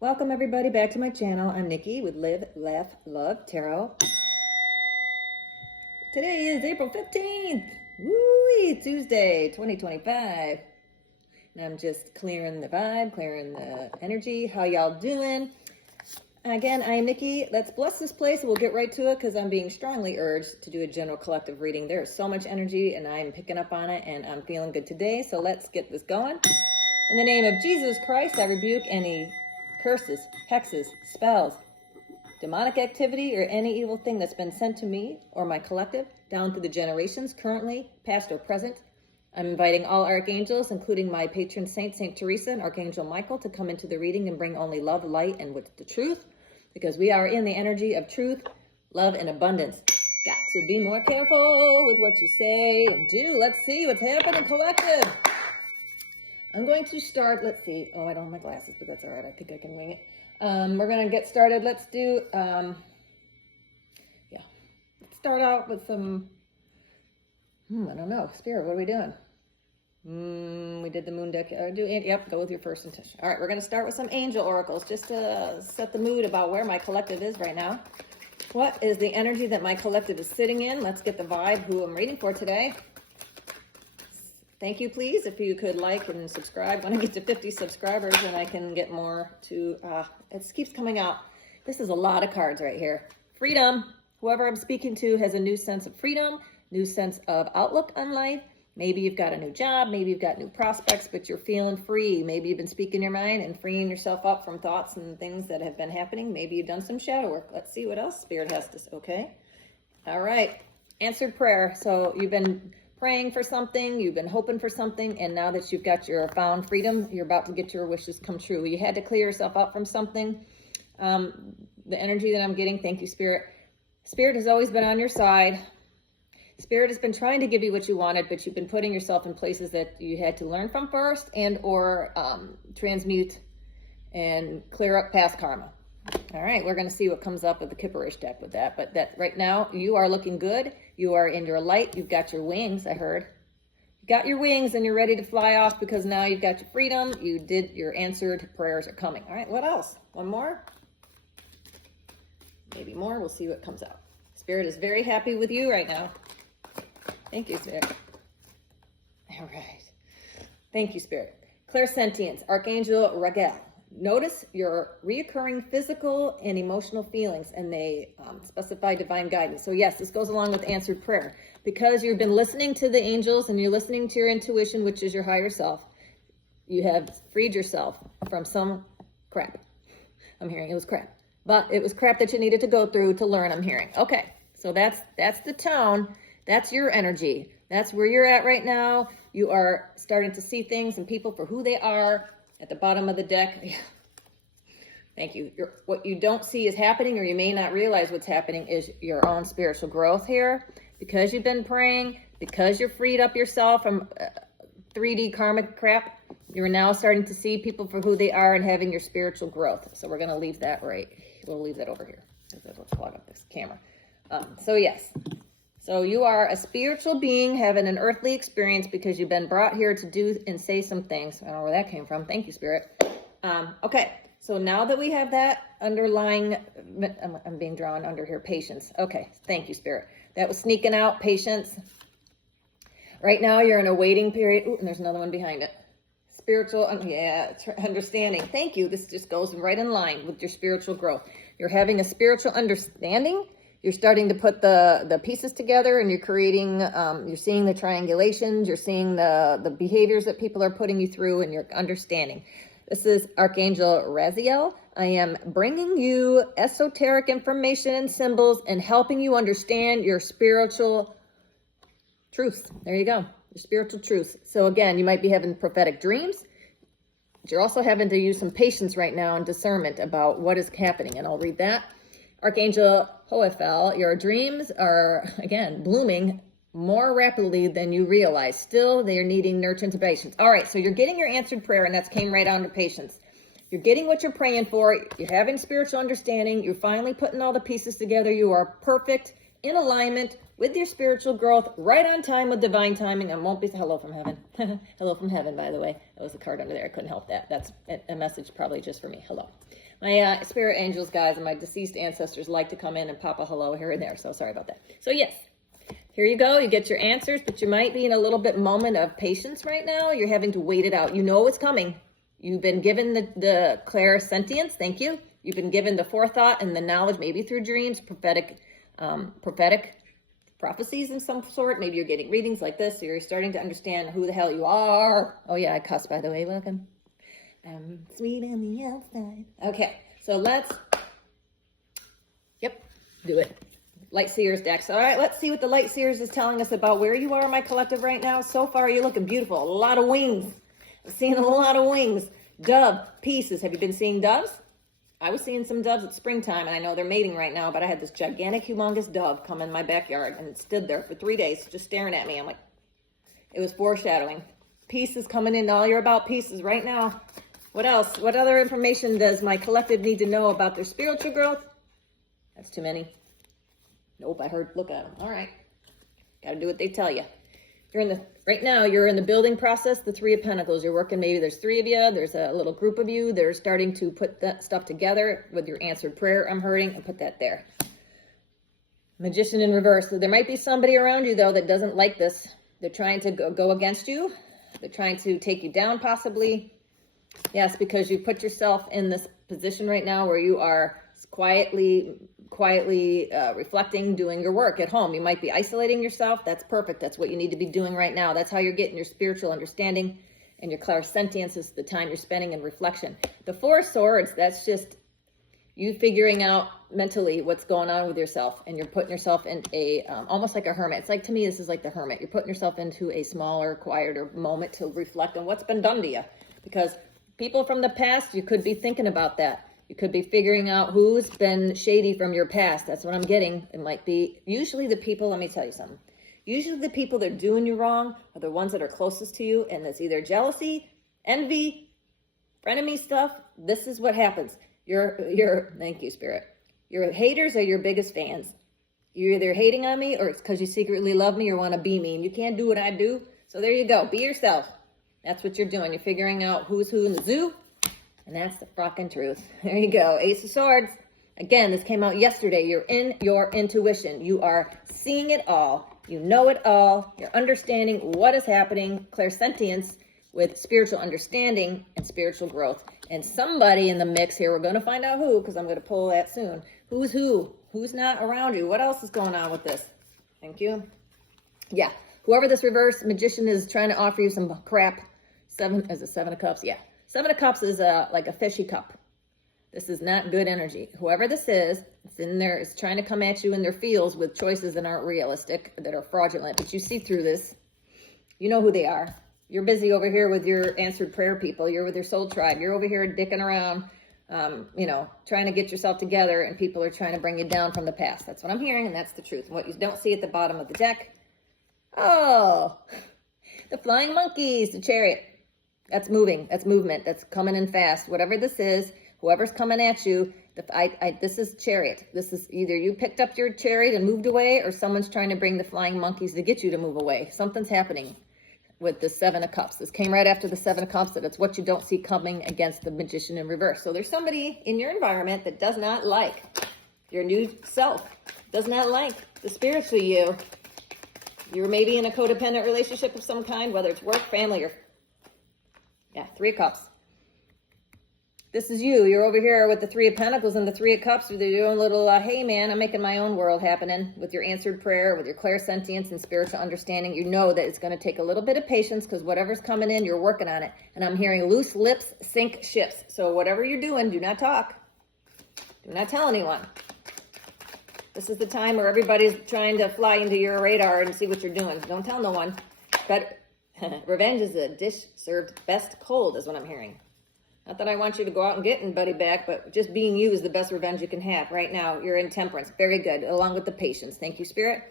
Welcome everybody back to my channel. I'm Nikki with Live, Laugh, Love Tarot. Today is April 15th. Woo! Tuesday, 2025. And I'm just clearing the vibe, clearing the energy. How y'all doing? Again, I'm Nikki. Let's bless this place. We'll get right to it because I'm being strongly urged to do a general collective reading. There's so much energy and I'm picking up on it and I'm feeling good today. So let's get this going. In the name of Jesus Christ, I rebuke any curses, hexes, spells, demonic activity, or any evil thing that's been sent to me or my collective down through the generations, currently, past, or present. I'm inviting all archangels, including my patron saint, Saint Teresa, and Archangel Michael, to come into the reading and bring only love, light, and with the truth, because we are in the energy of truth, love, and abundance. Got to be more careful with what you say and do. Let's see what's happening, collective. I'm going to start, let's see. Oh, I don't have my glasses, but that's all right. I think I can wing it. We're going to get started. Let's do, let's start out with some, I don't know. Spirit, what are we doing? We did the moon deck. Go with your first intention. All right, we're going to start with some angel oracles just to set the mood about where my collective is right now. What is the energy that my collective is sitting in? Let's get the vibe who I'm reading for today. Thank you, please, if you could like and subscribe. When I get to 50 subscribers, then I can get more to, it keeps coming out. This is a lot of cards right here. Freedom. Whoever I'm speaking to has a new sense of freedom, new sense of outlook on life. Maybe you've got a new job, maybe you've got new prospects, but you're feeling free. Maybe you've been speaking your mind and freeing yourself up from thoughts and things that have been happening. Maybe you've done some shadow work. Let's see what else Spirit has to say. Okay. All right. Answered prayer. So you've been praying for something, you've been hoping for something, and now that you've got your found freedom, you're about to get your wishes come true. You had to clear yourself out from something. The energy that I'm getting, thank you, Spirit. Spirit has always been on your side. Spirit has been trying to give you what you wanted, but you've been putting yourself in places that you had to learn from first and or transmute and clear up past karma. All right, we're going to see what comes up with the Kipperish deck with that. But that right now, you are looking good. You are in your light. You've got your wings, I heard. You got your wings and you're ready to fly off because now you've got your freedom. You did your answered prayers are coming. All right, what else? One more? Maybe more. We'll see what comes out. Spirit is very happy with you right now. Thank you, Spirit. All right. Thank you, Spirit. Clairsentience, Archangel Raguel. Notice your reoccurring physical and emotional feelings, and they specify divine guidance. So yes, this goes along with answered prayer. Because you've been listening to the angels and you're listening to your intuition, which is your higher self, you have freed yourself from some crap. I'm hearing it was crap. But it was crap that you needed to go through to learn, I'm hearing. Okay, so that's the tone. That's your energy. That's where you're at right now. You are starting to see things and people for who they are. At the bottom of the deck, thank you. What you don't see is happening, or you may not realize what's happening, is your own spiritual growth here. Because you've been praying, because you're freed up yourself from 3D karmic crap, you're now starting to see people for who they are and having your spiritual growth. So we're going to leave that right. We'll leave that over here. Let's plug up this camera. So yes. So you are a spiritual being having an earthly experience because you've been brought here to do and say some things. I don't know where that came from. Thank you, Spirit. Okay, so now that we have that underlying, I'm being drawn under here, patience. Okay, thank you, Spirit. That was sneaking out, patience. Right now you're in a waiting period. Ooh, and there's another one behind it. Spiritual, understanding. Thank you. This just goes right in line with your spiritual growth. You're having a spiritual understanding. You're starting to put the pieces together and you're creating, you're seeing the triangulations, you're seeing the behaviors that people are putting you through and you're understanding. This is Archangel Raziel. I am bringing you esoteric information and symbols and helping you understand your spiritual truth. There you go, your spiritual truth. So again, you might be having prophetic dreams, but you're also having to use some patience right now and discernment about what is happening. And I'll read that. Archangel Hoefel, your dreams are, again, blooming more rapidly than you realize. Still, they are needing nurturance and patience. All right, so you're getting your answered prayer, and that came right on to patience. You're getting what you're praying for. You're having spiritual understanding. You're finally putting all the pieces together. You are perfect in alignment with your spiritual growth, right on time with divine timing, and won't be, hello from heaven. Hello from heaven, by the way. That was a card under there. I couldn't help that. That's a message probably just for me. Hello. My spirit angels, guys, and my deceased ancestors like to come in and pop a hello here and there, so sorry about that. So yes, here you go. You get your answers, but you might be in a little bit moment of patience right now. You're having to wait it out. You know it's coming. You've been given the clairsentience. Thank you. You've been given the forethought and the knowledge, maybe through dreams, prophetic prophecies of some sort. Maybe you're getting readings like this, so you're starting to understand who the hell you are. Oh yeah, I cuss, by the way. Welcome. Sweet on the outside. Okay, so let's, do it. Light Seers decks. All right, let's see what the Light Seers is telling us about where you are in my collective right now. So far, you're looking beautiful. A lot of wings. I'm seeing a lot of wings. Dove pieces. Have you been seeing doves? I was seeing some doves at springtime, and I know they're mating right now, but I had this gigantic, humongous dove come in my backyard, and it stood there for 3 days just staring at me. I'm like, it was foreshadowing. Pieces coming in. All you're about pieces right now. What else? What other information does my collective need to know about their spiritual growth? That's too many. Nope, I heard, look at them. All right. Got to do what they tell you. Right now, you're in the building process, the Three of Pentacles. You're working, maybe there's 3 of you, there's a little group of you. They're starting to put that stuff together with your answered prayer, I'm hurting, and put that there. Magician in reverse. So there might be somebody around you, though, that doesn't like this. They're trying to go against you. They're trying to take you down, possibly. Yes, because you put yourself in this position right now where you are quietly reflecting, doing your work at home. You might be isolating yourself. That's perfect. That's what you need to be doing right now. That's how you're getting your spiritual understanding and your clairsentience is the time you're spending in reflection. The Four of Swords, that's just you figuring out mentally what's going on with yourself, and you're putting yourself in a, almost like a hermit. It's like, to me, this is like the hermit. You're putting yourself into a smaller, quieter moment to reflect on what's been done to you. Because people from the past, you could be thinking about that. You could be figuring out who's been shady from your past. That's what I'm getting. It might be usually the people, let me tell you something. Usually the people that are doing you wrong are the ones that are closest to you, and it's either jealousy, envy, frenemy stuff. This is what happens. Thank you, Spirit. Your haters are your biggest fans. You're either hating on me or it's because you secretly love me or want to be me, and you can't do what I do. So there you go. Be yourself. That's what you're doing. You're figuring out who's who in the zoo. And that's the fucking truth. There you go. Ace of Swords. Again, this came out yesterday. You're in your intuition. You are seeing it all. You know it all. You're understanding what is happening. Clairsentience with spiritual understanding and spiritual growth. And somebody in the mix here, we're going to find out who, because I'm going to pull that soon. Who's who? Who's not around you? What else is going on with this? Thank you. Yeah. Whoever this reverse magician is trying to offer you some crap. Seven of Cups? Yeah. 7 of Cups is like a fishy cup. This is not good energy. Whoever this is, it's in there, is trying to come at you in their fields with choices that aren't realistic, that are fraudulent. But you see through this. You know who they are. You're busy over here with your answered prayer people. You're with your soul tribe. You're over here dicking around, trying to get yourself together, and people are trying to bring you down from the past. That's what I'm hearing, and that's the truth. What you don't see at the bottom of the deck. Oh, the flying monkeys, the chariot. That's moving. That's movement. That's coming in fast. Whatever this is, whoever's coming at you, this is chariot. This is either you picked up your chariot and moved away, or someone's trying to bring the flying monkeys to get you to move away. Something's happening with the 7 of Cups. This came right after the 7 of Cups, that it's what you don't see coming against the magician in reverse. So there's somebody in your environment that does not like your new self, does not like the spiritual you. You're maybe in a codependent relationship of some kind, whether it's work, family, or 3 of Cups. This is you. You're over here with the 3 of Pentacles and the 3 of Cups with your own little, hey man, I'm making my own world happening with your answered prayer, with your clairsentience and spiritual understanding. You know that it's going to take a little bit of patience because whatever's coming in, you're working on it. And I'm hearing loose lips sink ships. So whatever you're doing, do not talk. Do not tell anyone. This is the time where everybody's trying to fly into your radar and see what you're doing. Don't tell no one. But revenge is a dish served best cold, is what I'm hearing. Not that I want you to go out and get anybody back, but just being you is the best revenge you can have. Right now, you're in temperance. Very good, along with the patience. Thank you, Spirit.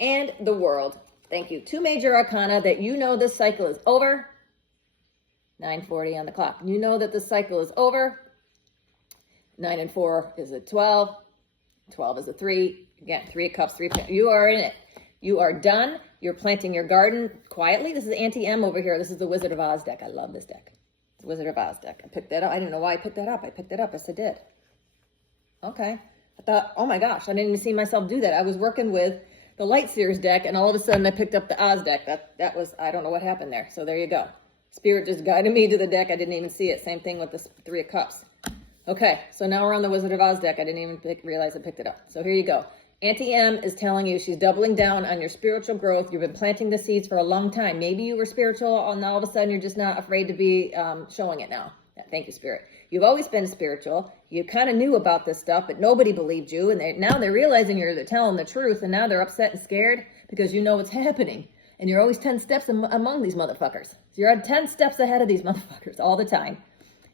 And the world. Thank you. 2 major arcana that you know this cycle is over. 9:40 on the clock. You know that the cycle is over. 9 and 4 is at 12. 12 is a 3. Again, 3 of cups, 3. You are in it. You are done. You're planting your garden quietly. This is Auntie M over here. This is the Wizard of Oz deck. I love this deck. It's the Wizard of Oz deck. I picked that up. I didn't know why I picked that up. I picked it up. Yes, I did. Okay. I thought, oh my gosh, I didn't even see myself do that. I was working with the Light Seers deck, and all of a sudden I picked up the Oz deck. That was, I don't know what happened there. So there you go. Spirit just guided me to the deck. I didn't even see it. Same thing with the 3 of Cups. Okay, so now we're on the Wizard of Oz deck. I didn't even realize I picked it up. So here you go. Auntie M is telling you she's doubling down on your spiritual growth. You've been planting the seeds for a long time. Maybe you were spiritual, and all of a sudden you're just not afraid to be showing it now. Thank you, Spirit. You've always been spiritual. You kind of knew about this stuff, but nobody believed you. And now they're realizing you're telling the truth, and now they're upset and scared because you know what's happening. And you're always 10 steps among these motherfuckers. So you're 10 steps ahead of these motherfuckers all the time.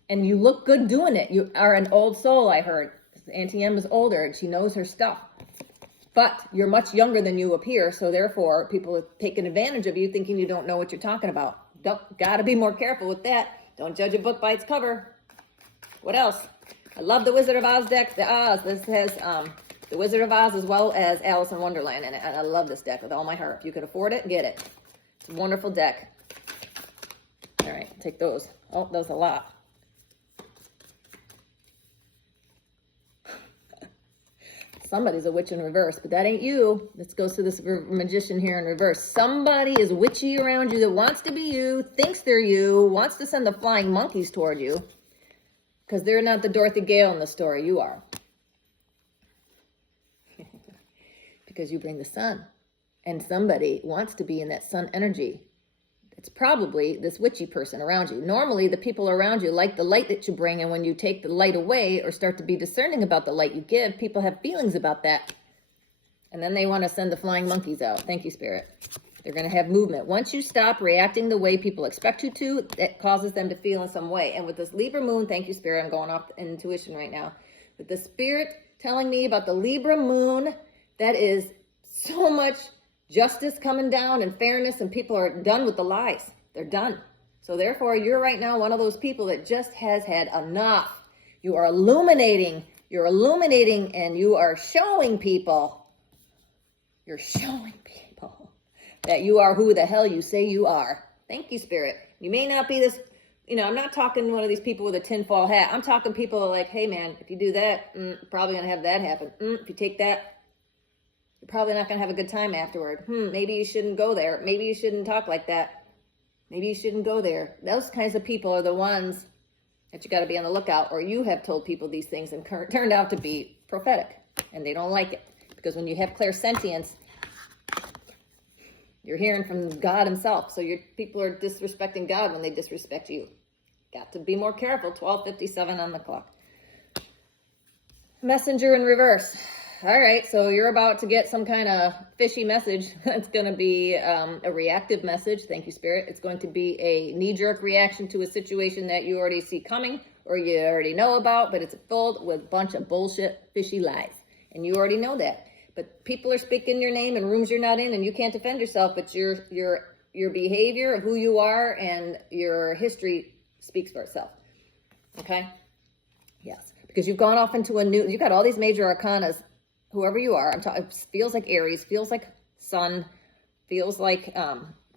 And you look good doing it. You are an old soul, I heard. Auntie M is older, and she knows her stuff. But you're much younger than you appear, so therefore people are taking advantage of you thinking you don't know what you're talking about. Got to be more careful with that. Don't judge a book by its cover. What else? I love the Wizard of Oz deck. The Oz. This has the Wizard of Oz as well as Alice in Wonderland in it. And I love this deck with all my heart. If you can afford it, get it. It's a wonderful deck. All right, take those. Oh, those a lot. Somebody's a witch in reverse, but that ain't you. Let's go to this magician here in reverse. Somebody is witchy around you that wants to be you, thinks they're you, wants to send the flying monkeys toward you, because they're not the Dorothy Gale in the story. You are. Because you bring the sun, and somebody wants to be in that sun energy. It's probably this witchy person around you. Normally, the people around you like the light that you bring, and when you take the light away or start to be discerning about the light you give, people have feelings about that. And then they want to send the flying monkeys out. Thank you, Spirit. They're going to have movement. Once you stop reacting the way people expect you to, that causes them to feel in some way. And with this Libra moon, thank you, Spirit, I'm going off intuition right now. With the Spirit telling me about the Libra moon, that is so much justice coming down and fairness, and people are done with the lies. They're done. So therefore, you're right now one of those people that just has had enough. You are illuminating, and you are showing people, that you are who the hell you say you are. Thank you, Spirit. You may not be this, I'm not talking one of these people with a tinfoil hat. I'm talking people like, hey man, if you do that, probably going to have that happen. If you take that, you're probably not going to have a good time afterward. Maybe you shouldn't go there. Maybe you shouldn't talk like that. Maybe you shouldn't go there. Those kinds of people are the ones that you got to be on the lookout, or you have told people these things and turned out to be prophetic, and they don't like it. Because when you have clairsentience, you're hearing from God himself. So people are disrespecting God when they disrespect you. Got to be more careful. 12:57 on the clock. Messenger in reverse. All right, so you're about to get some kind of fishy message. It's going to be a reactive message. Thank you, Spirit. It's going to be a knee-jerk reaction to a situation that you already see coming or you already know about, but it's filled with a bunch of bullshit, fishy lies. And you already know that. But people are speaking your name in rooms you're not in, and you can't defend yourself, but your behavior of who you are and your history speaks for itself. Okay? Yes. Because you've gone off into you've got all these major arcanas. Whoever you are, it feels like Aries, feels like Sun, feels like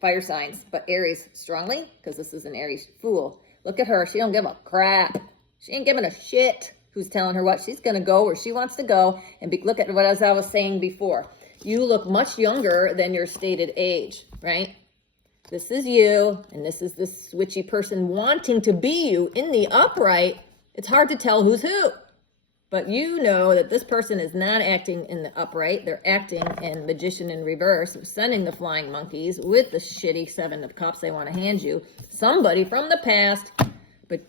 fire signs, but Aries strongly, because this is an Aries fool. Look at her. She don't give a crap. She ain't giving a shit who's telling her what. She's going to go where she wants to go. And look at what as I was saying before. You look much younger than your stated age, right? This is you, and this is this witchy person wanting to be you in the upright. It's hard to tell who's who. But you know that this person is not acting in the upright. They're acting in magician in reverse, sending the flying monkeys with the shitty 7 of cups they want to hand you. Somebody from the past, but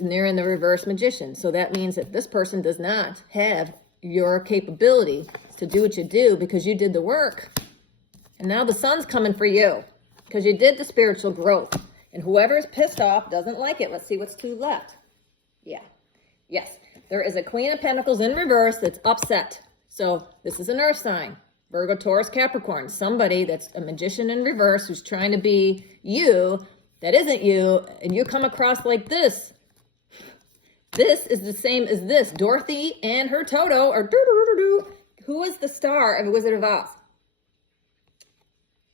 they're in the reverse magician. So that means that this person does not have your capability to do what you do because you did the work. And now the sun's coming for you because you did the spiritual growth. And whoever's pissed off doesn't like it. Let's see what's 2 left. Yeah. Yes. There is a Queen of Pentacles in reverse that's upset. So this is an earth sign. Virgo, Taurus, Capricorn. Somebody that's a magician in reverse who's trying to be you that isn't you. And you come across like this. This is the same as this. Dorothy and her Toto are doo-doo-doo-doo. Who was the star of Wizard of Oz?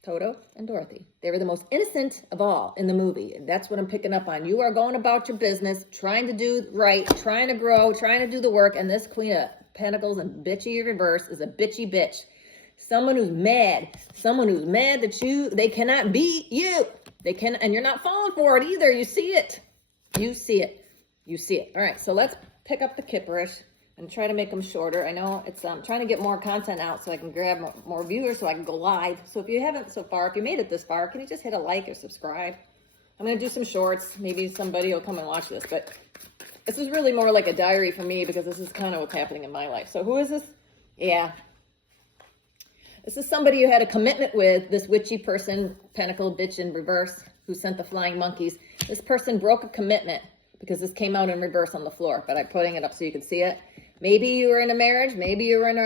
Toto and Dorothy. They were the most innocent of all in the movie. And that's what I'm picking up on. You are going about your business, trying to do right, trying to grow, trying to do the work. And this Queen of Pentacles and bitchy reverse is a bitchy bitch. Someone who's mad. Someone who's mad that they cannot beat you. And you're not falling for it either. You see it. You see it. You see it. All right, so let's pick up the Kipperish and try to make them shorter. I know it's trying to get more content out so I can grab more viewers so I can go live. So if you haven't so far, if you made it this far, can you just hit a like or subscribe? I'm going to do some shorts. Maybe somebody will come and watch this, but this is really more like a diary for me because this is kind of what's happening in my life. So who is this? Yeah. This is somebody you had a commitment with, this witchy person, Pentacle bitch in reverse, who sent the flying monkeys. This person broke a commitment because this came out in reverse on the floor, but I'm putting it up so you can see it. Maybe you were in a marriage. Maybe you were in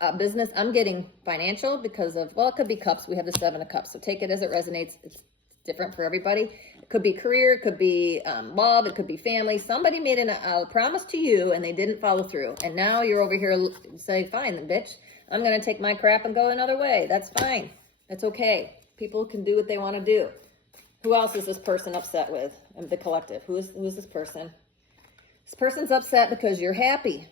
a business. I'm getting financial because of, well, it could be cups. We have the 7 of cups. So take it as it resonates. It's different for everybody. It could be career. It could be love. It could be family. Somebody made a promise to you and they didn't follow through. And now you're over here saying, fine, then, bitch. I'm going to take my crap and go another way. That's fine. That's okay. People can do what they want to do. Who else is this person upset with? The collective. Who is this person? This person's upset because you're happy.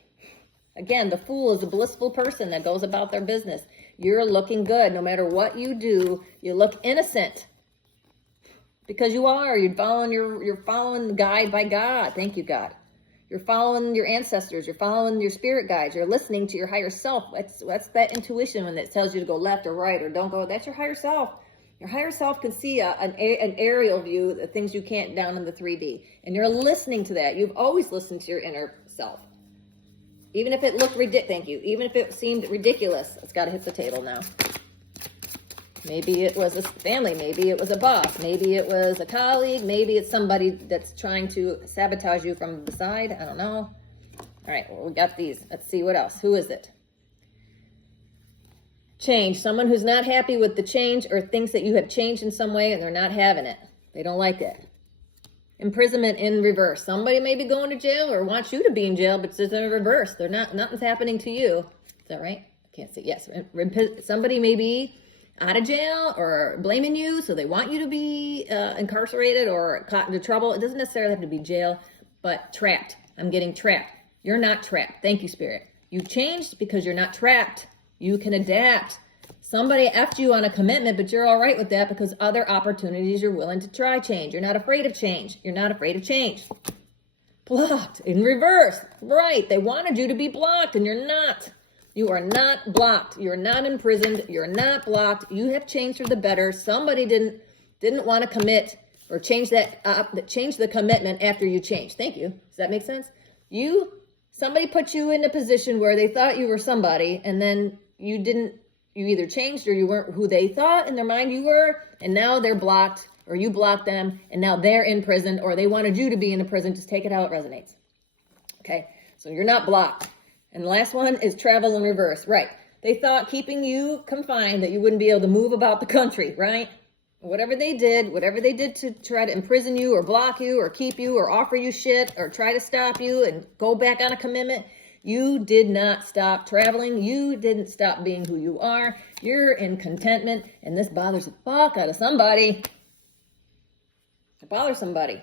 Again, the fool is a blissful person that goes about their business. You're looking good. No matter what you do, you look innocent. Because you are. You're following the guide by God. Thank you, God. You're following your ancestors. You're following your spirit guides. You're listening to your higher self. That's that intuition when it tells you to go left or right or don't go. That's your higher self. Your higher self can see an aerial view, the things you can't down in the 3D. And you're listening to that. You've always listened to your inner self. Even if it looked ridiculous, thank you. Even if it seemed ridiculous, it's got to hit the table now. Maybe it was a family. Maybe it was a boss. Maybe it was a colleague. Maybe it's somebody that's trying to sabotage you from the side. I don't know. All right, well, we got these. Let's see what else. Who is it? Change. Someone who's not happy with the change or thinks that you have changed in some way and they're not having it. They don't like it. Imprisonment in reverse. Somebody may be going to jail or wants you to be in jail, but it's in reverse. Nothing's happening to you. Is that right? I can't see. Yes. Somebody may be out of jail or blaming you, so they want you to be incarcerated or caught into trouble. It doesn't necessarily have to be jail, but trapped. I'm getting trapped. You're not trapped. Thank you, Spirit. You've changed because you're not trapped. You can adapt. Somebody effed you on a commitment, but you're all right with that because other opportunities you're willing to try change. You're not afraid of change. You're not afraid of change. Blocked in reverse. Right. They wanted you to be blocked and you're not. You are not blocked. You're not imprisoned. You're not blocked. You have changed for the better. Somebody didn't want to commit or change change the commitment after you changed. Thank you. Does that make sense? Somebody put you in a position where they thought you were somebody and then you either changed or you weren't who they thought in their mind you were, and now they're blocked or you blocked them and now they're in prison or they wanted you to be in a prison. Just take it how it resonates. Okay, so you're not blocked. And the last one is travel in reverse. Right. They thought keeping you confined that you wouldn't be able to move about the country, right? Whatever they did to try to imprison you or block you or keep you or offer you shit or try to stop you and go back on a commitment, you did not stop traveling. You didn't stop being who you are. You're in contentment, and this bothers the fuck out of somebody. It bothers somebody.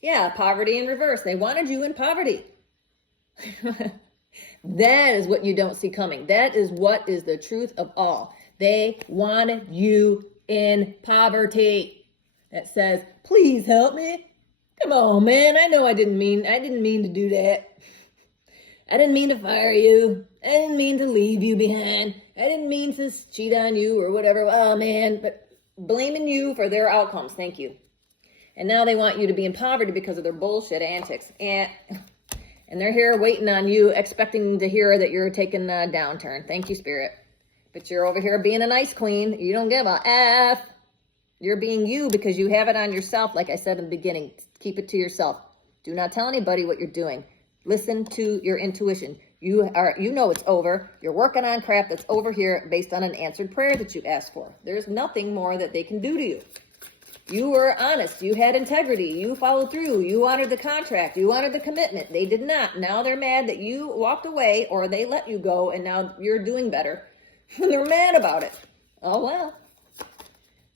Yeah, poverty in reverse. They wanted you in poverty. That is what you don't see coming. That is what is the truth of all. They wanted you in poverty. That says, please help me. Come on, man. I know I didn't mean to do that. I didn't mean to fire you. I didn't mean to leave you behind. I didn't mean to cheat on you or whatever. Oh, man. But blaming you for their outcomes. Thank you. And now they want you to be in poverty because of their bullshit antics. And they're here waiting on you, expecting to hear that you're taking a downturn. Thank you, Spirit. But you're over here being a nice queen. You don't give a F. You're being you because you have it on yourself, like I said in the beginning. Keep it to yourself. Do not tell anybody what you're doing. Listen to your intuition. You know it's over. You're working on crap that's over here based on an answered prayer that you asked for. There's nothing more that they can do to you. You were honest. You had integrity. You followed through. You honored the contract. You honored the commitment. They did not. Now they're mad that you walked away or they let you go and now you're doing better. And they're mad about it. Oh, well.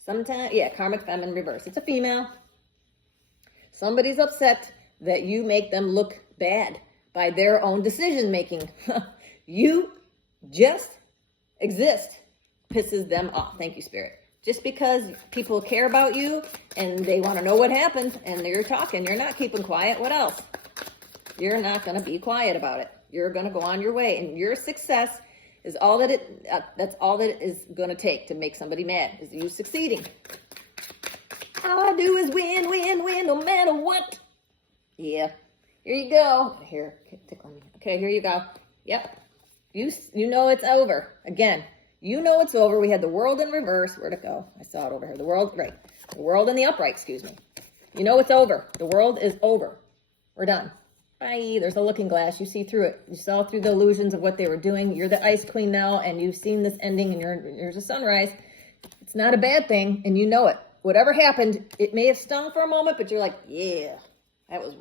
Sometimes, yeah, karmic feminine reverse. It's a female. Somebody's upset that you make them look bad by their own decision making. You just exist. Pisses them off. Thank you, Spirit. Just because people care about you and they want to know what happened and you're talking, you're not keeping quiet. What else? You're not going to be quiet about it. You're going to go on your way, and your success is all that that's all that it is going to take to make somebody mad, is you succeeding. All I do is win, win, win, no matter what. Yeah. Here you go. Here, tickle me. Okay, here you go. Yep. You know it's over. Again. You know it's over. We had the world in reverse. Where'd it go? I saw it over here. The world, right. The world in the upright, excuse me. You know it's over. The world is over. We're done. Bye. There's a looking glass. You see through it. You saw through the illusions of what they were doing. You're the ice queen now, and you've seen this ending, and there's a sunrise. It's not a bad thing, and you know it. Whatever happened, it may have stung for a moment, but you're like, yeah, that was,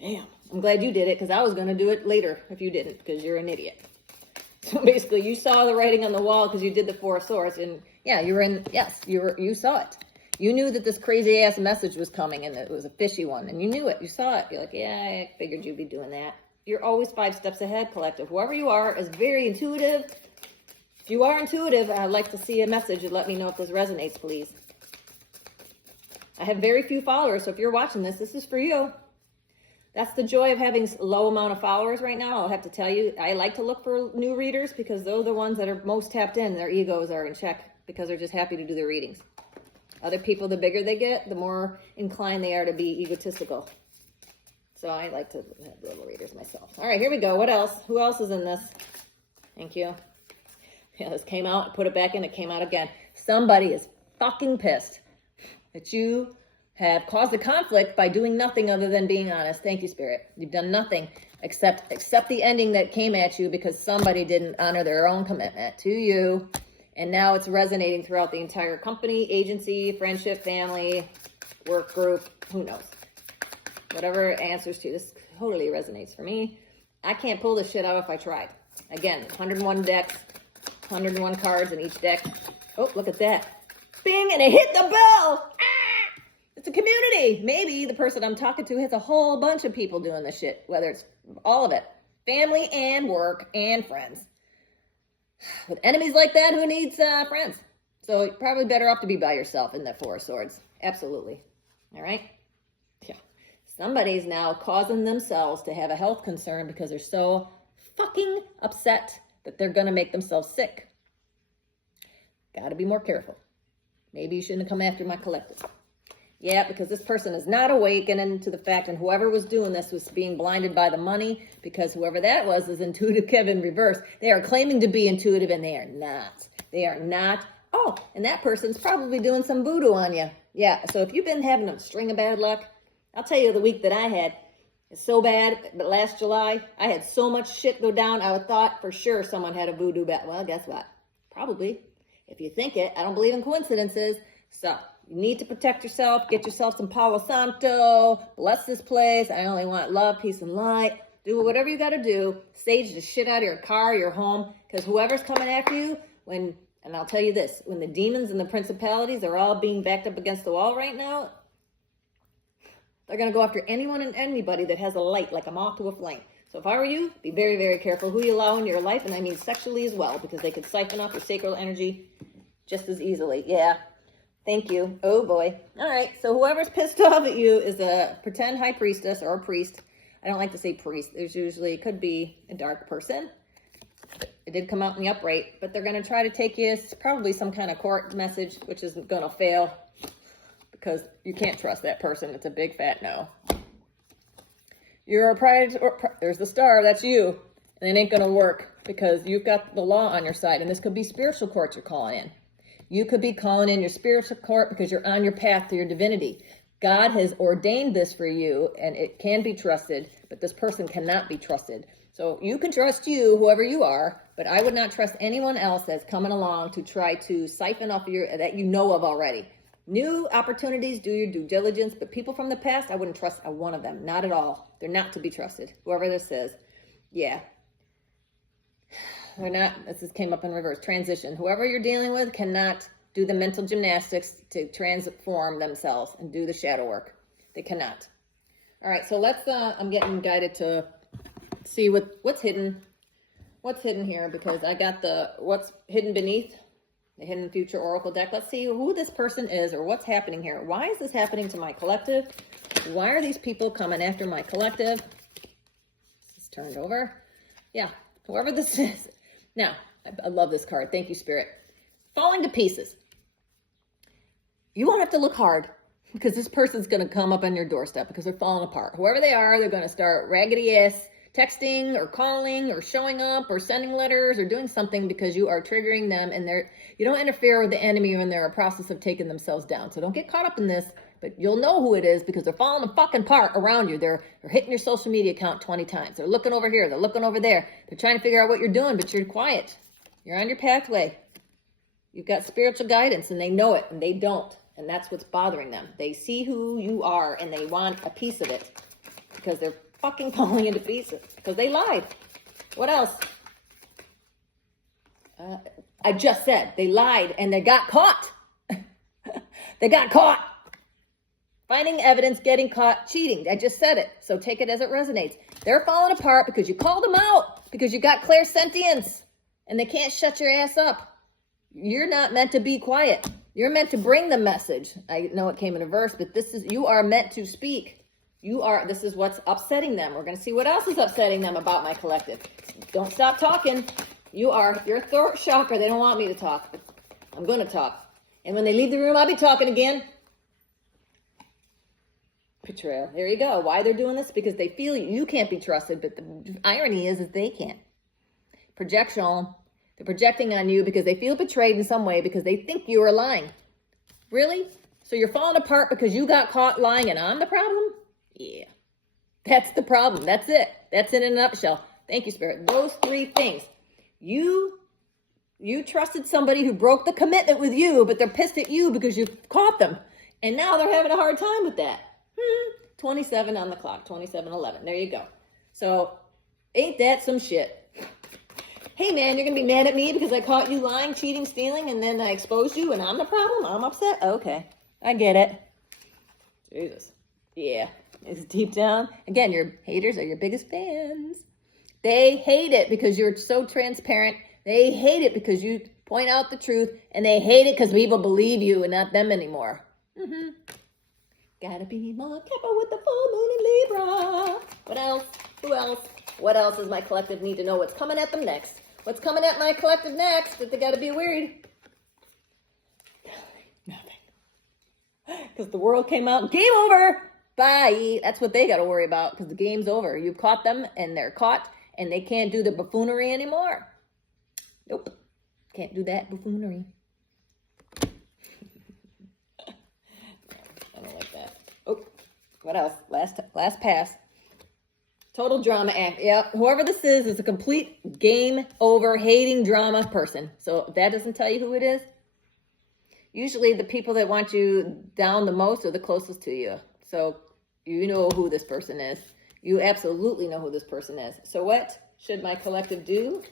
damn. I'm glad you did it, because I was going to do it later if you didn't, because you're an idiot. So basically, you saw the writing on the wall because you did the Four of Swords, and yeah, you saw it. You knew that this crazy ass message was coming, and it was a fishy one, and you knew it. You saw it. You're like, yeah, I figured you'd be doing that. You're always 5 steps ahead, collective. Whoever you are is very intuitive. If you are intuitive, I'd like to see a message and let me know if this resonates, please. I have very few followers, so if you're watching this, this is for you. That's the joy of having a low amount of followers right now. I'll have to tell you, I like to look for new readers because those are the ones that are most tapped in. Their egos are in check because they're just happy to do their readings. Other people, the bigger they get, the more inclined they are to be egotistical. So I like to have little readers myself. All right, here we go. What else? Who else is in this? Thank you. Yeah, this came out. Put it back in. It came out again. Somebody is fucking pissed that you have caused a conflict by doing nothing other than being honest. Thank you, Spirit. You've done nothing except the ending that came at you because somebody didn't honor their own commitment to you. And now it's resonating throughout the entire company, agency, friendship, family, work group, who knows. Whatever answers to this totally resonates for me. I can't pull this shit out if I tried. Again, 101 decks, 101 cards in each deck. Oh, look at that. Bing, and it hit the bell. It's a community. Maybe the person I'm talking to has a whole bunch of people doing this shit, whether it's all of it, family and work and friends. With enemies like that, who needs friends? So you're probably better off to be by yourself in that Four of Swords. Absolutely. All right? Yeah. Somebody's now causing themselves to have a health concern because they're so fucking upset that they're going to make themselves sick. Got to be more careful. Maybe you shouldn't have come after my collective. Yeah, because this person is not awakening to the fact, and whoever was doing this was being blinded by the money, because whoever that was is intuitive Kevin reverse. They are claiming to be intuitive, and they are not. They are not. Oh, and that person's probably doing some voodoo on you. Yeah, so if you've been having a string of bad luck, I'll tell you the week that I had. It's so bad, but last July, I had so much shit go down, I would thought for sure someone had a voodoo bat. Well, guess what? Probably. If you think it, I don't believe in coincidences, so you need to protect yourself. Get yourself some Palo Santo. Bless this place. I only want love, peace, and light. Do whatever you got to do. Sage the shit out of your car, your home. Because whoever's coming after you, and I'll tell you this, when the demons and the principalities are all being backed up against the wall right now, they're going to go after anyone and anybody that has a light, like a moth to a flame. So if I were you, be very, very careful who you allow into your life. And I mean sexually as well, because they could siphon off your sacral energy just as easily. Yeah. Thank you. Oh, boy. All right. So whoever's pissed off at you is a pretend high priestess or a priest. I don't like to say priest. There's usually, it could be a dark person. It did come out in the upright, but they're going to try to take you. It's probably some kind of court message, which is going to fail because you can't trust that person. It's a big fat no. You're a pride, there's the star. That's you. And it ain't going to work because you've got the law on your side. And this could be spiritual court you're calling in. You could be calling in your spiritual court because you're on your path to your divinity. God has ordained this for you, and it can be trusted, but this person cannot be trusted. So you can trust you, whoever you are, but I would not trust anyone else that's coming along to try to siphon off that you know of already. New opportunities, do your due diligence, but people from the past, I wouldn't trust a one of them. Not at all. They're not to be trusted. Whoever this is. Yeah. They're not. This came up in reverse. Transition. Whoever you're dealing with cannot do the mental gymnastics to transform themselves and do the shadow work. They cannot. All right, so let's, I'm getting guided to see what's hidden. What's hidden here, because I got the what's hidden beneath, the hidden future oracle deck. Let's see who this person is or what's happening here. Why is this happening to my collective? Why are these people coming after my collective? This is turned over. Yeah, whoever this is. Now, I love this card. Thank you, Spirit. Falling to pieces. You won't have to look hard, because this person's going to come up on your doorstep because they're falling apart. Whoever they are, they're going to start raggedy ass texting or calling or showing up or sending letters or doing something because you are triggering them, and you don't interfere with the enemy when they're in a process of taking themselves down. So don't get caught up in this, but you'll know who it is because they're falling the fucking apart around you. They're hitting your social media account 20 times. They're looking over here. They're looking over there. They're trying to figure out what you're doing, but you're quiet. You're on your pathway. You've got spiritual guidance, and they know it, and they don't. And that's what's bothering them. They see who you are, and they want a piece of it because they're fucking falling into pieces because they lied. What else? I just said they lied, and they got caught. They got caught. Finding evidence, getting caught, cheating. I just said it, so take it as it resonates. They're falling apart because you called them out, because you got clairsentience, and they can't shut your ass up. You're not meant to be quiet. You're meant to bring the message. I know it came in a verse, but you are meant to speak. This is what's upsetting them. We're going to see what else is upsetting them about my collective. Don't stop talking. Your throat chakra. They don't want me to talk. But I'm going to talk. And when they leave the room, I'll be talking again. Betrayal. There you go. Why they're doing this? Because they feel you can't be trusted, but the irony is they can't. Projectional. They're projecting on you because they feel betrayed in some way because they think you are lying. Really? So you're falling apart because you got caught lying and I'm the problem? Yeah. That's the problem. That's it. That's it in a nutshell. Thank you, Spirit. Those three things. You trusted somebody who broke the commitment with you, but they're pissed at you because you caught them. And now they're having a hard time with that. 27 on the clock. 27:11. There you go. So ain't that some shit? Hey man, you're going to be mad at me because I caught you lying, cheating, stealing, and then I exposed you and I'm the problem? I'm upset? Okay. I get it. Jesus. Yeah. It's deep down. Again, your haters are your biggest fans. They hate it because you're so transparent. They hate it because you point out the truth, and they hate it because people believe you and not them anymore. Gotta be more careful with the full moon in Libra. What else? Who else? What else does my collective need to know? What's coming at them next? What's coming at my collective next that they gotta be worried? Nothing. Because the world came out, game over. Bye. That's what they gotta worry about because the game's over. You've caught them and they're caught and they can't do the buffoonery anymore. Nope. Can't do that buffoonery. I don't like that. Oh, what else? Last pass. Total drama act. Yep. Whoever this is a complete game over hating drama person. So if that doesn't tell you who it is, usually the people that want you down the most are the closest to you. So you know who this person is. You absolutely know who this person is. So what should my collective do?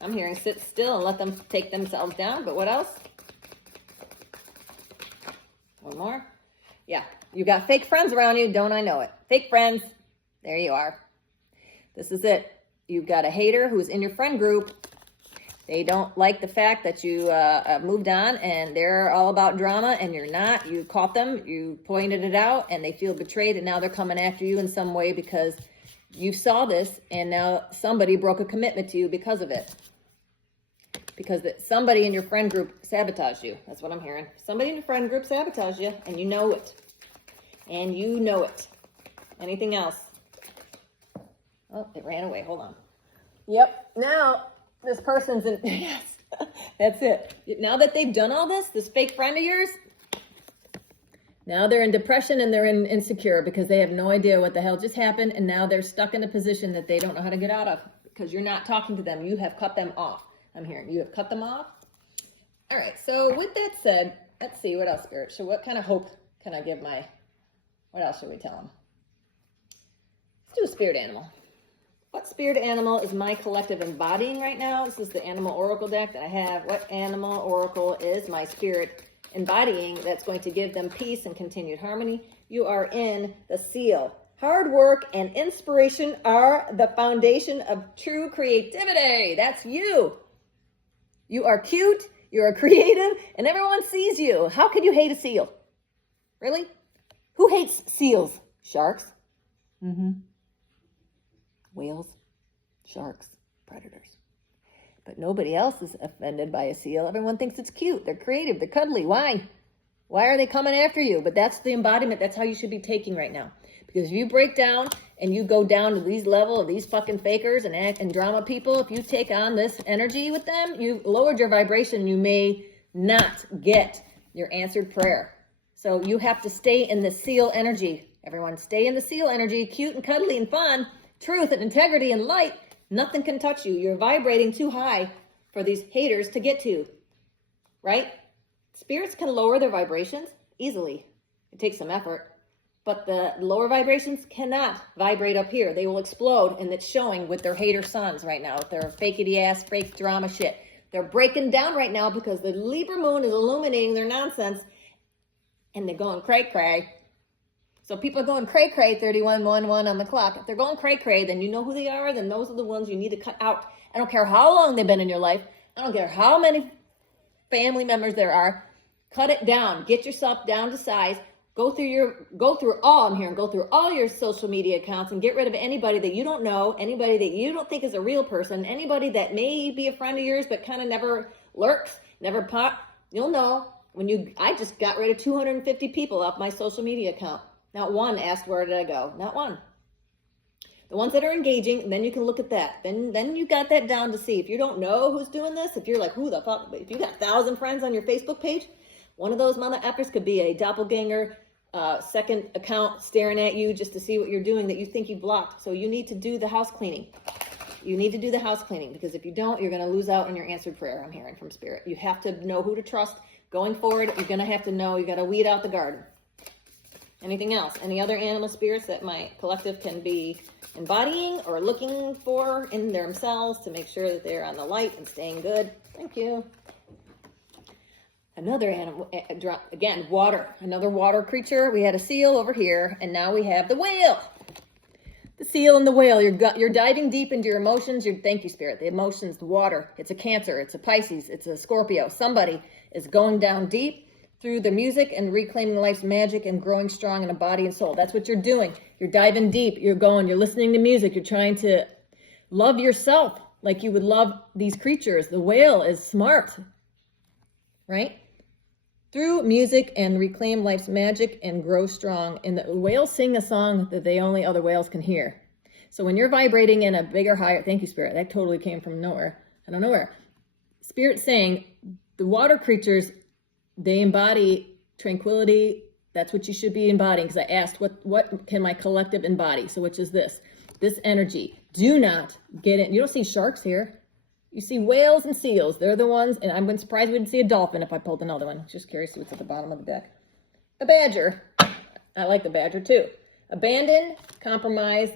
I'm hearing sit still and let them take themselves down. But what else? One more. Yeah. You got fake friends around you. Don't I know it? Fake friends. There you are. This is it. You've got a hater who's in your friend group. They don't like the fact that you moved on and they're all about drama and you're not. You caught them, you pointed it out, and they feel betrayed, and now they're coming after you in some way because you saw this and now somebody broke a commitment to you because of it. Because somebody in your friend group sabotaged you. That's what I'm hearing. Somebody in your friend group sabotaged you and you know it. And you know it. Anything else? Oh, it ran away. Hold on. Yep. Now this person's in. Yes. That's it. Now that they've done all this fake friend of yours, now they're in depression and they're insecure because they have no idea what the hell just happened. And now they're stuck in a position that they don't know how to get out of because you're not talking to them. You have cut them off. I'm hearing you have cut them off. All right. So with that said, let's see, what else, Spirit? So what kind of hope can I give what else should we tell them? Let's do a spirit animal. What spirit animal is my collective embodying right now? This is the animal oracle deck that I have. What animal oracle is my spirit embodying that's going to give them peace and continued harmony? You are in the seal. Hard work and inspiration are the foundation of true creativity. That's you. You are cute, you are creative, and everyone sees you. How could you hate a seal? Really? Who hates seals? Sharks? Whales, sharks, predators. But nobody else is offended by a seal. Everyone thinks it's cute. They're creative. They're cuddly. Why? Why are they coming after you? But that's the embodiment. That's how you should be taking right now. Because if you break down and you go down to these level of these fucking fakers and drama people, if you take on this energy with them, you've lowered your vibration. You may not get your answered prayer. So you have to stay in the seal energy. Everyone, stay in the seal energy. Cute and cuddly and fun. Truth and integrity and light. Nothing can touch you. You're vibrating too high for these haters to get to. Right? Spirits can lower their vibrations easily. It takes some effort. But the lower vibrations cannot vibrate up here. They will explode, and it's showing with their hater sons right now, with their fakety ass, fake drama shit. They're breaking down right now because the Libra moon is illuminating their nonsense, and they're going cray-cray. So people are going cray-cray, 3111 on the clock. If they're going cray-cray, then you know who they are. Then those are the ones you need to cut out. I don't care how long they've been in your life. I don't care how many family members there are. Cut it down. Get yourself down to size. Go through all your social media accounts and get rid of anybody that you don't know, anybody that you don't think is a real person, anybody that may be a friend of yours but kind of never lurks, never pop. You'll know I just got rid of 250 people off my social media account. Not one asked where did I go. Not one. The ones that are engaging, then you can look at that. Then you got that down to see. If you don't know who's doing this, if you're like, who the fuck? If you got 1,000 friends on your Facebook page, one of those mother effers could be a doppelganger, second account staring at you just to see what you're doing that you think you blocked. So you need to do the house cleaning. You need to do the house cleaning, because if you don't, you're going to lose out on your answered prayer, I'm hearing from Spirit. You have to know who to trust. Going forward, you're going to have to know, you got to weed out the garden. Anything else? Any other animal spirits that my collective can be embodying or looking for in themselves to make sure that they're on the light and staying good? Thank you. Another animal, again, water. Another water creature. We had a seal over here, and now we have the whale. The seal and the whale. You're diving deep into your emotions. Thank you, Spirit. The emotions, the water. It's a Cancer. It's a Pisces. It's a Scorpio. Somebody is going down deep through the music and reclaiming life's magic and growing strong in a body and soul. That's what you're doing. You're diving deep. You're listening to music. You're trying to love yourself like you would love these creatures. The whale is smart, right? Through music and reclaim life's magic and grow strong. And the whales sing a song that only other whales can hear. So when you're vibrating in a bigger, higher, thank you, Spirit. That totally came from nowhere. I don't know where. Spirit saying the water creatures, they embody tranquility. That's what you should be embodying. Because I asked, what can my collective embody? So which is this energy. Do not get in. You don't see sharks here. You see whales and seals. They're the ones, and I'm surprised we didn't see a dolphin if I pulled another one. Just curious what's at the bottom of the deck. The badger. I like the badger too. Abandon, compromise,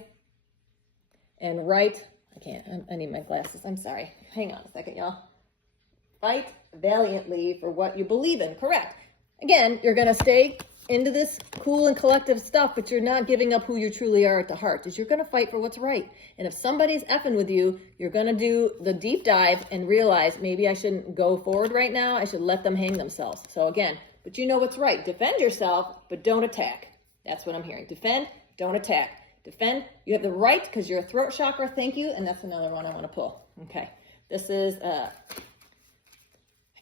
and right. I need my glasses. I'm sorry. Hang on a second, y'all. Fight valiantly for what you believe in. Correct. Again, you're going to stay into this cool and collective stuff, but you're not giving up who you truly are at the heart. You're going to fight for what's right. And if somebody's effing with you, you're going to do the deep dive and realize maybe I shouldn't go forward right now. I should let them hang themselves. So again, but you know what's right. Defend yourself, but don't attack. That's what I'm hearing. Defend, don't attack. Defend. You have the right because you're a throat chakra. Thank you. And that's another one I want to pull. Okay. This is, I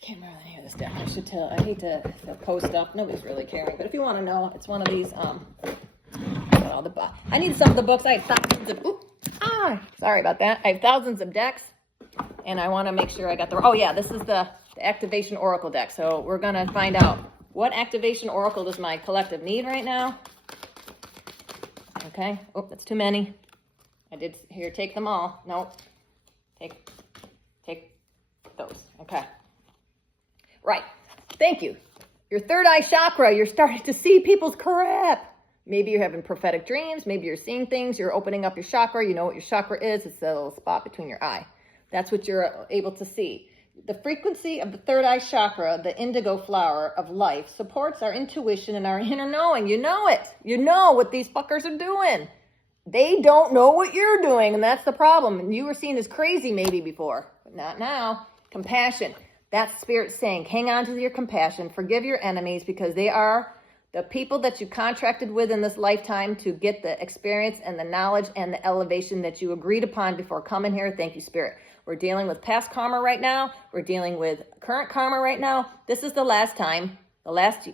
can't remember the name of this deck. I should tell. I hate to post stuff. Nobody's really caring. But if you want to know, it's one of these. I need some of the books. I have thousands of. Sorry about that. I have thousands of decks, and I want to make sure I got the. Oh yeah, this is the activation oracle deck. So we're gonna find out what activation oracle does my collective need right now. Okay. Oh, that's too many. I did here. Take them all. Nope. Take those. Okay. Right. Thank you. Your third eye chakra, you're starting to see people's crap. Maybe you're having prophetic dreams. Maybe you're seeing things. You're opening up your chakra. You know what your chakra is. It's that little spot between your eye. That's what you're able to see. The frequency of the third eye chakra, the indigo flower of life, supports our intuition and our inner knowing. You know it. You know what these fuckers are doing. They don't know what you're doing, and that's the problem. And you were seen as crazy maybe before, but not now. Compassion. That's Spirit saying, hang on to your compassion. Forgive your enemies because they are the people that you contracted with in this lifetime to get the experience and the knowledge and the elevation that you agreed upon before coming here. Thank you, Spirit. We're dealing with past karma right now. We're dealing with current karma right now. This is the last time, the last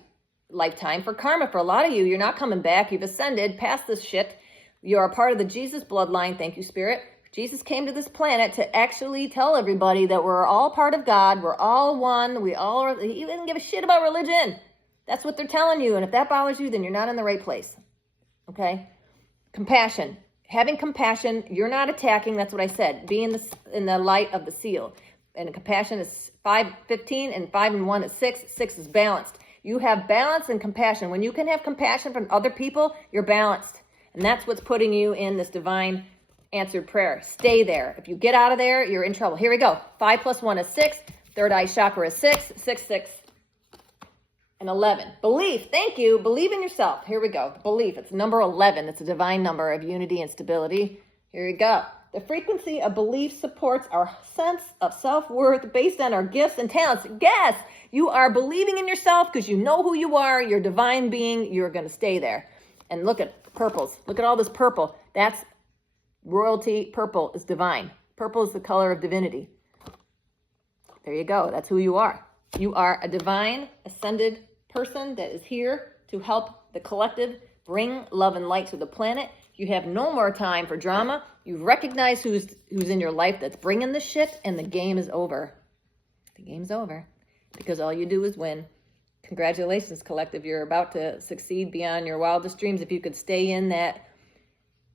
lifetime for karma. For a lot of you, you're not coming back. You've ascended past this shit. You are part of the Jesus bloodline. Thank you, Spirit. Jesus came to this planet to actually tell everybody that we're all part of God. We're all one. We all are. He didn't give a shit about religion. That's what they're telling you. And if that bothers you, then you're not in the right place. Okay? Compassion. Having compassion, you're not attacking. That's what I said. Be in the light of the seal. And compassion is 5:15, and 5 and 1 is 6. 6 is balanced. You have balance and compassion. When you can have compassion from other people, you're balanced. And that's what's putting you in this divine answered prayer. Stay there. If you get out of there, you're in trouble. Here we go. 5 plus 1 is 6. Third eye chakra is 6. 6, 6. And 11. Belief. Thank you. Believe in yourself. Here we go. Belief. It's number 11. It's a divine number of unity and stability. Here we go. The frequency of belief supports our sense of self-worth based on our gifts and talents. Yes, you are believing in yourself because you know who you are. You're a divine being. You're going to stay there. And look at purples. Look at all this purple. That's royalty. Purple is divine. Purple is the color of divinity. There you go. That's who you are. You are a divine, ascended person that is here to help the collective bring love and light to the planet. You have no more time for drama. You've recognized who's in your life that's bringing the shit, and the game is over. The game's over because all you do is win. Congratulations, collective. You're about to succeed beyond your wildest dreams if you could stay in that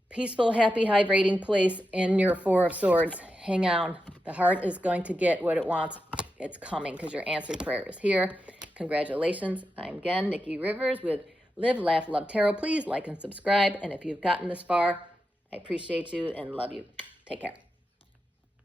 peaceful, happy, high-rating place in your Four of Swords. Hang on. The heart is going to get what it wants. It's coming because your answered prayer is here. Congratulations. I'm again Nikki Rivers with Live, Laugh, Love Tarot. Please like and subscribe. And if you've gotten this far, I appreciate you and love you. Take care.